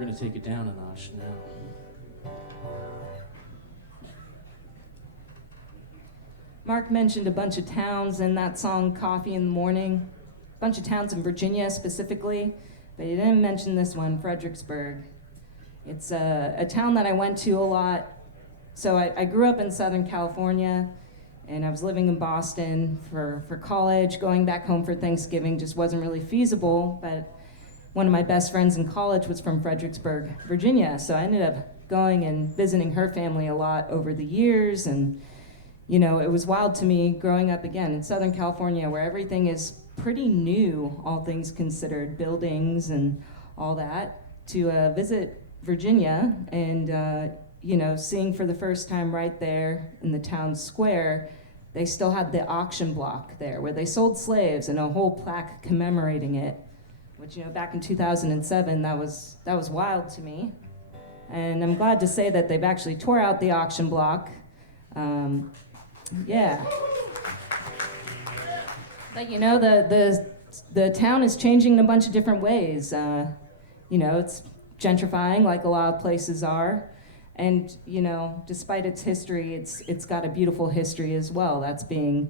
We're going to take it down a notch now. Mark mentioned a bunch of towns in that song, Coffee in the Morning. A bunch of towns in Virginia specifically, but he didn't mention this one, Fredericksburg. It's a town that I went to a lot. So I grew up in Southern California, and I was living in Boston for college. Going back home for Thanksgiving just wasn't really feasible, but one of my best friends in college was from Fredericksburg, Virginia, so I ended up going and visiting her family a lot over the years, and you know, it was wild to me growing up again in Southern California where everything is pretty new, all things considered, buildings and all that, to visit Virginia and, you know, seeing for the first time right there in the town square, they still had the auction block there where they sold slaves and a whole plaque commemorating it, which, you know, back in 2007, that was wild to me. And I'm glad to say that they've actually tore out the auction block. Yeah. But you know, the town is changing in a bunch of different ways. You know, it's gentrifying like a lot of places are. And, you know, despite its history, it's got a beautiful history as well. That's being,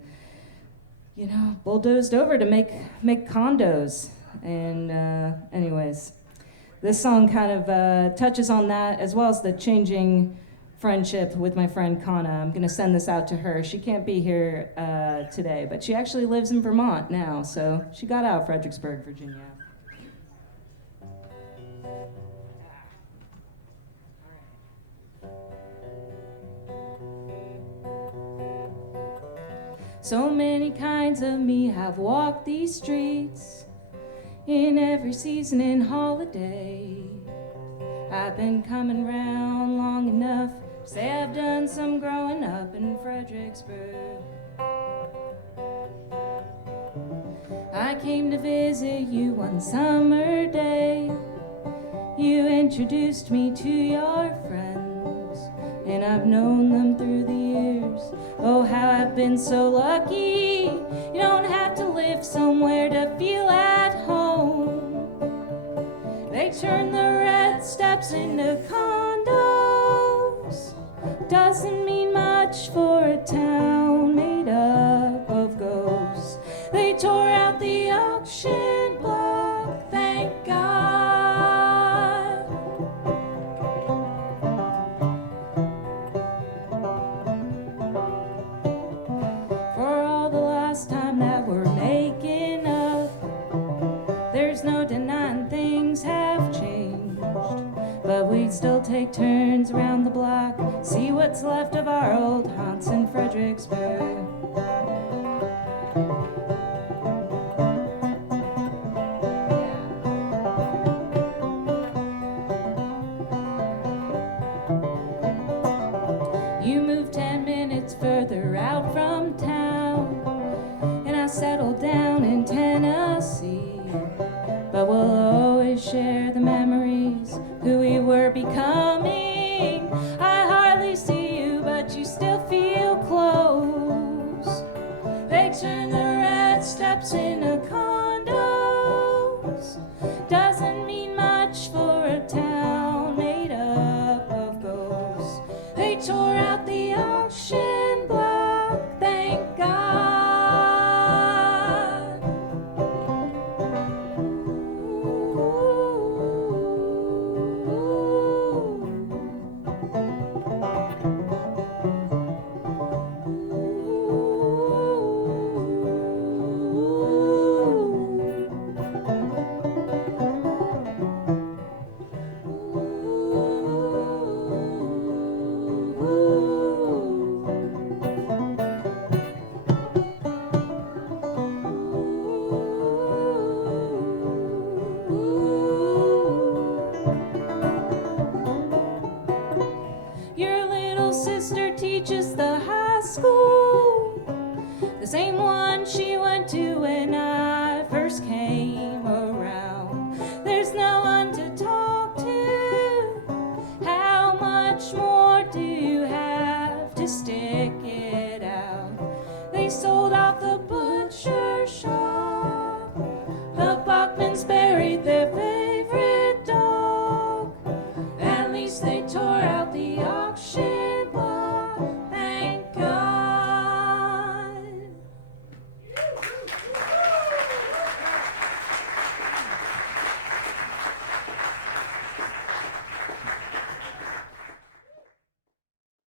you know, bulldozed over to make condos. And anyways, this song kind of touches on that, as well as the changing friendship with my friend Kana. I'm going to send this out to her. She can't be here today, but she actually lives in Vermont now, so she got out of Fredericksburg, Virginia. So many kinds of me have walked these streets in every season and holiday. I've been coming round long enough to say I've done some growing up in Fredericksburg. I came to visit you one summer day. You introduced me to your friends, and I've known them through the years. Oh, how I've been so lucky. You don't have to live somewhere to feel at home. They turn the red steps into condos. Doesn't mean much for a town made up of ghosts. They tore out the auction block, thank God. For all the last time that we're making up, there's no denying things have changed, but we'd still take turns around the block, see what's left of our old haunts in Fredericksburg. You moved 10 minutes further out from town, and I settled down in Tennessee. But we'll always share the memories, who we were becoming.